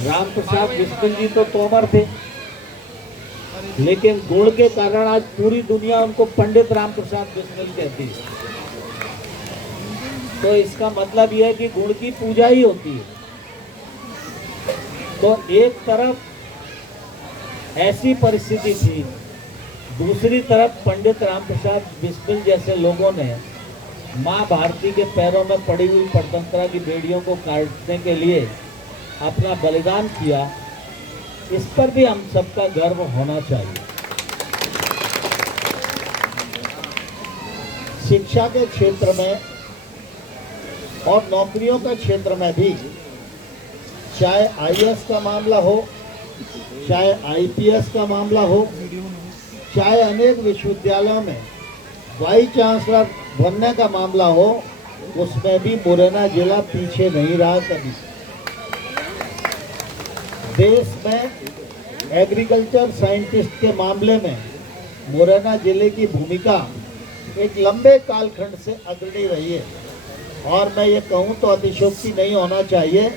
राम प्रसाद बिस्मिल जी तो तोमर थे, लेकिन गुण के कारण आज पूरी दुनिया उनको पंडित राम प्रसाद बिस्मिल कहती है। तो इसका मतलब यह है कि गुण की पूजा ही होती है। तो एक तरफ ऐसी परिस्थिति थी, दूसरी तरफ पंडित राम प्रसाद बिस्मिल जैसे लोगों ने माँ भारती के पैरों में पड़ी हुई परतंत्रा की बेड़ियों को काटने के लिए अपना बलिदान किया। इस पर भी हम सबका गर्व होना चाहिए। शिक्षा के क्षेत्र में और नौकरियों के क्षेत्र में भी, चाहे आईएएस का मामला हो, चाहे आईपीएस का मामला हो, चाहे अनेक विश्वविद्यालयों में वाइस चांसलर बनने का मामला हो, उसमें भी मुरैना जिला पीछे नहीं रहा कभी। देश में एग्रीकल्चर साइंटिस्ट के मामले में मुरैना जिले की भूमिका एक लंबे कालखंड से अग्रणी रही है। और मैं ये कहूँ तो अतिशयोक्ति नहीं होना चाहिए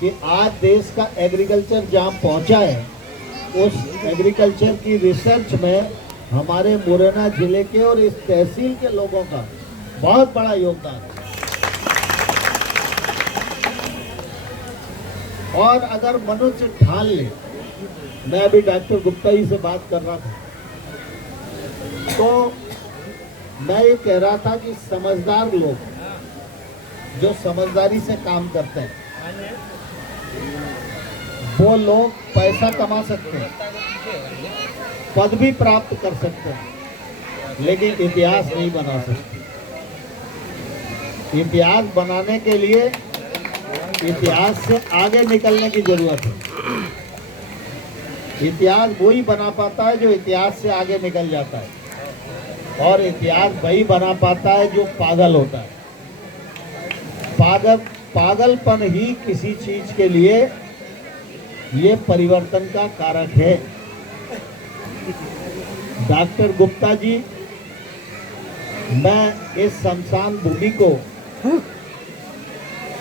कि आज देश का एग्रीकल्चर जहाँ पहुँचा है, उस एग्रीकल्चर की रिसर्च में हमारे मुरैना जिले के और इस तहसील के लोगों का बहुत बड़ा योगदान है। और अगर मनुष्य ठान ले, मैं अभी डॉक्टर गुप्ता जी से बात कर रहा था, तो मैं ये कह रहा था कि समझदार लोग जो समझदारी से काम करते हैं, वो लोग पैसा कमा सकते हैं, पद भी प्राप्त कर सकते हैं, लेकिन इतिहास नहीं बना सकते। इतिहास बनाने के लिए इतिहास से आगे निकलने की जरूरत है। इतिहास वही बना पाता है जो इतिहास से आगे निकल जाता है, और इतिहास वही बना पाता है जो पागल होता है। पागलपन ही किसी चीज के लिए ये परिवर्तन का कारक है। डॉक्टर गुप्ता जी, मैं इस शमशान भूमि को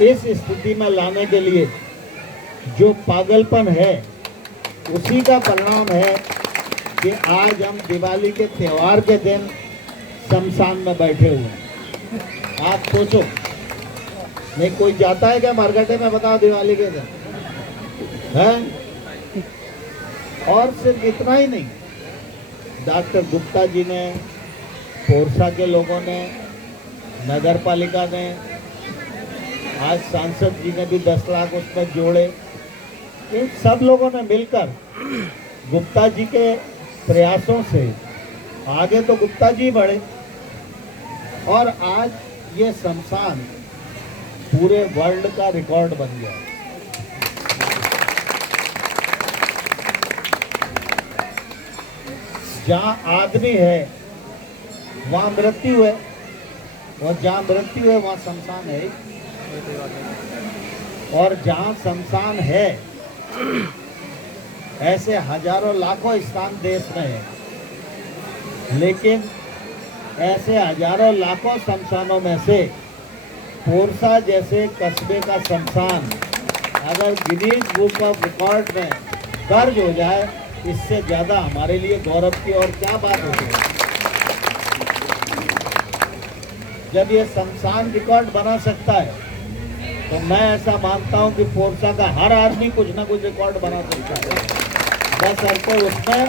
इस स्थिति में लाने के लिए जो पागलपन है, उसी का परिणाम है कि आज हम दिवाली के त्योहार के दिन शमशान में बैठे हुए हैं। आप सोचो, नहीं कोई जाता है क्या मार्केटे में, बताओ, दिवाली के दिन है? और सिर्फ इतना ही नहीं, डॉक्टर गुप्ता जी ने, पोरसा के लोगों ने, नगर पालिका ने, आज सांसद जी ने भी 10 लाख उसमें जोड़े। इन सब लोगों ने मिलकर गुप्ता जी के प्रयासों से आगे तो गुप्ता जी बढ़े, और आज ये शमशान पूरे वर्ल्ड का रिकॉर्ड बन गया। जहाँ आदमी है वहाँ मृत्यु है, और जहाँ मृत्यु है वहाँ शमशान है। और जहाँ शमशान है, ऐसे हजारों लाखों स्थान देश में है, लेकिन ऐसे हजारों लाखों शमशानों में से पोरसा जैसे कस्बे का शमशान अगर गिनीज बुक ऑफ रिकॉर्ड में दर्ज हो जाए, इससे ज्यादा हमारे लिए गौरव की और क्या बात होगी। जब ये शमशान रिकॉर्ड बना सकता है, तो मैं ऐसा मानता हूं कि पोरसा का हर आदमी कुछ ना कुछ रिकॉर्ड बना सकता है। बस सबको उसमें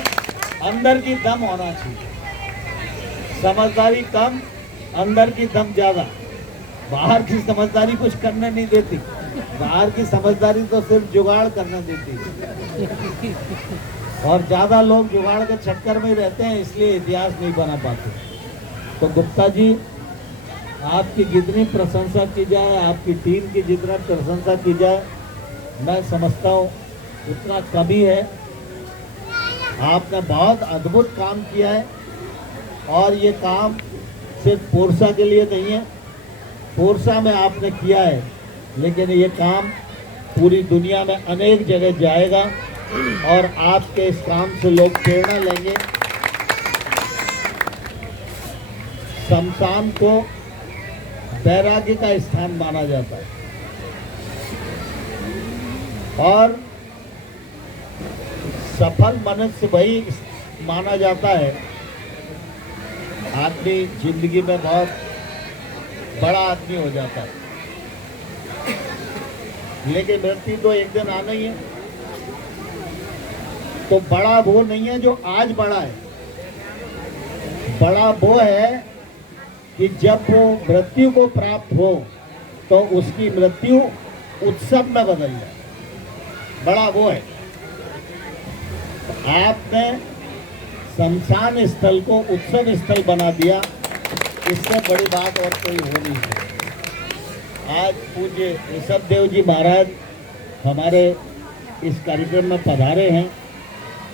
अंदर की दम होना चाहिए। समझदारी कम, अंदर की दम ज्यादा। बाहर की समझदारी कुछ करने नहीं देती, बाहर की समझदारी तो सिर्फ जुगाड़ करने देती है। और ज्यादा लोग जुगाड़ के चक्कर में ही रहते हैं, इसलिए इतिहास नहीं बना पाते। तो गुप्ता जी, आपकी जितनी प्रशंसा की जाए, आपकी टीम की जितना प्रशंसा की जाए, मैं समझता हूँ उतना कमी है। आपने बहुत अद्भुत काम किया है, और ये काम सिर्फ पोरसा के लिए नहीं है। पोरसा में आपने किया है, लेकिन ये काम पूरी दुनिया में अनेक जगह जाएगा, और आपके इस काम से लोग प्रेरणा लेंगे। शमशान को वैराग्य का स्थान माना जाता है, और सफल मनुष्य वही माना जाता है आदमी जिंदगी में बहुत बड़ा आदमी हो जाता है, लेकिन मृत्यु तो एक दिन आना ही है। तो बड़ा वो नहीं है जो आज बड़ा है, बड़ा वो है कि जब वो मृत्यु को प्राप्त हो तो उसकी मृत्यु उत्सव में बदल जाए, बड़ा वो है। आपने शमशान स्थल को उत्सव स्थल बना दिया, इससे बड़ी बात और कोई हो नहीं है। आज पूज्य ऋषभदेव जी महाराज हमारे इस कार्यक्रम में पधारे हैं।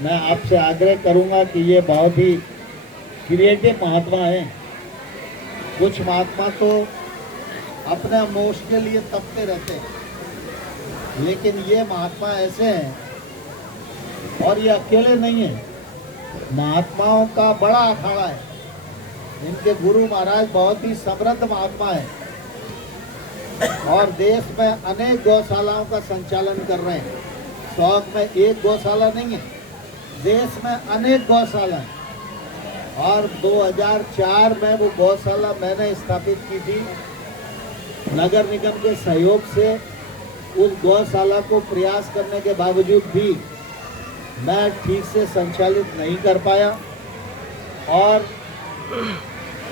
मैं आपसे आग्रह करूंगा कि ये बहुत ही क्रिएटिव महात्मा हैं। कुछ महात्मा तो अपने मोक्ष के लिए तपते रहते हैं, लेकिन ये महात्मा ऐसे हैं, और ये अकेले नहीं है, महात्माओं का बड़ा अखाड़ा है। इनके गुरु महाराज बहुत ही समृद्ध महात्मा है और देश में अनेक गौशालाओं का संचालन कर रहे हैं। 100 में एक गौशाला नहीं है, देश में अनेक गौशाला है। और 2004 में वो गौशाला मैंने स्थापित की थी। नगर निगम के सहयोग से उस गौशाला को प्रयास करने के बावजूद भी मैं ठीक से संचालित नहीं कर पाया, और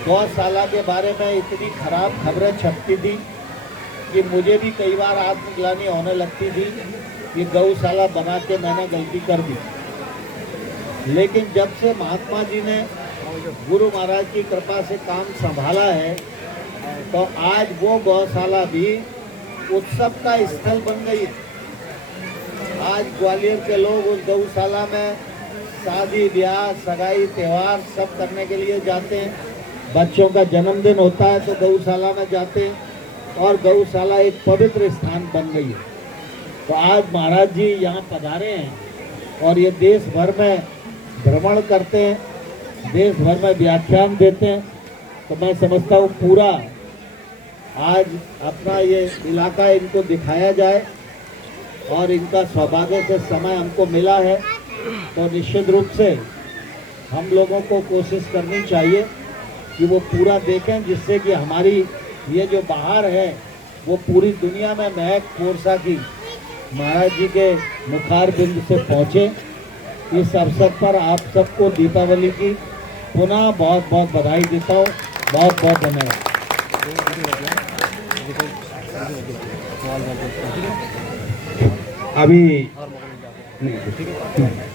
गौशाला के बारे में इतनी खराब खबरें छपती थी कि मुझे भी कई बार आत्मग्लानि होने लगती थी कि गौशाला बना के मैंने गलती कर दी। लेकिन जब से महात्मा जी ने गुरु महाराज की कृपा से काम संभाला है, तो आज वो गौशाला भी उत्सव का स्थल बन गई है। आज ग्वालियर के लोग उस गौशाला में शादी ब्याह सगाई त्यौहार सब करने के लिए जाते हैं। बच्चों का जन्मदिन होता है तो गौशाला में जाते हैं, और गौशाला एक पवित्र स्थान बन गई है। तो आज महाराज जी यहाँ पधारे हैं और ये देश भर में भ्रमण करते हैं, देश भर में व्याख्यान देते हैं। तो मैं समझता हूँ पूरा आज अपना ये इलाका इनको दिखाया जाए, और इनका सौभाग्य से समय हमको मिला है, तो निश्चित रूप से हम लोगों को कोशिश करनी चाहिए कि वो पूरा देखें, जिससे कि हमारी ये जो बाहर है वो पूरी दुनिया में महक पोरसा की महाराज जी के मुखार बिंद से पहुँचे। इस अवसर पर आप सबको दीपावली की पुनः बहुत बहुत बधाई देता हूँ। बहुत बहुत धन्यवाद।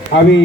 अभी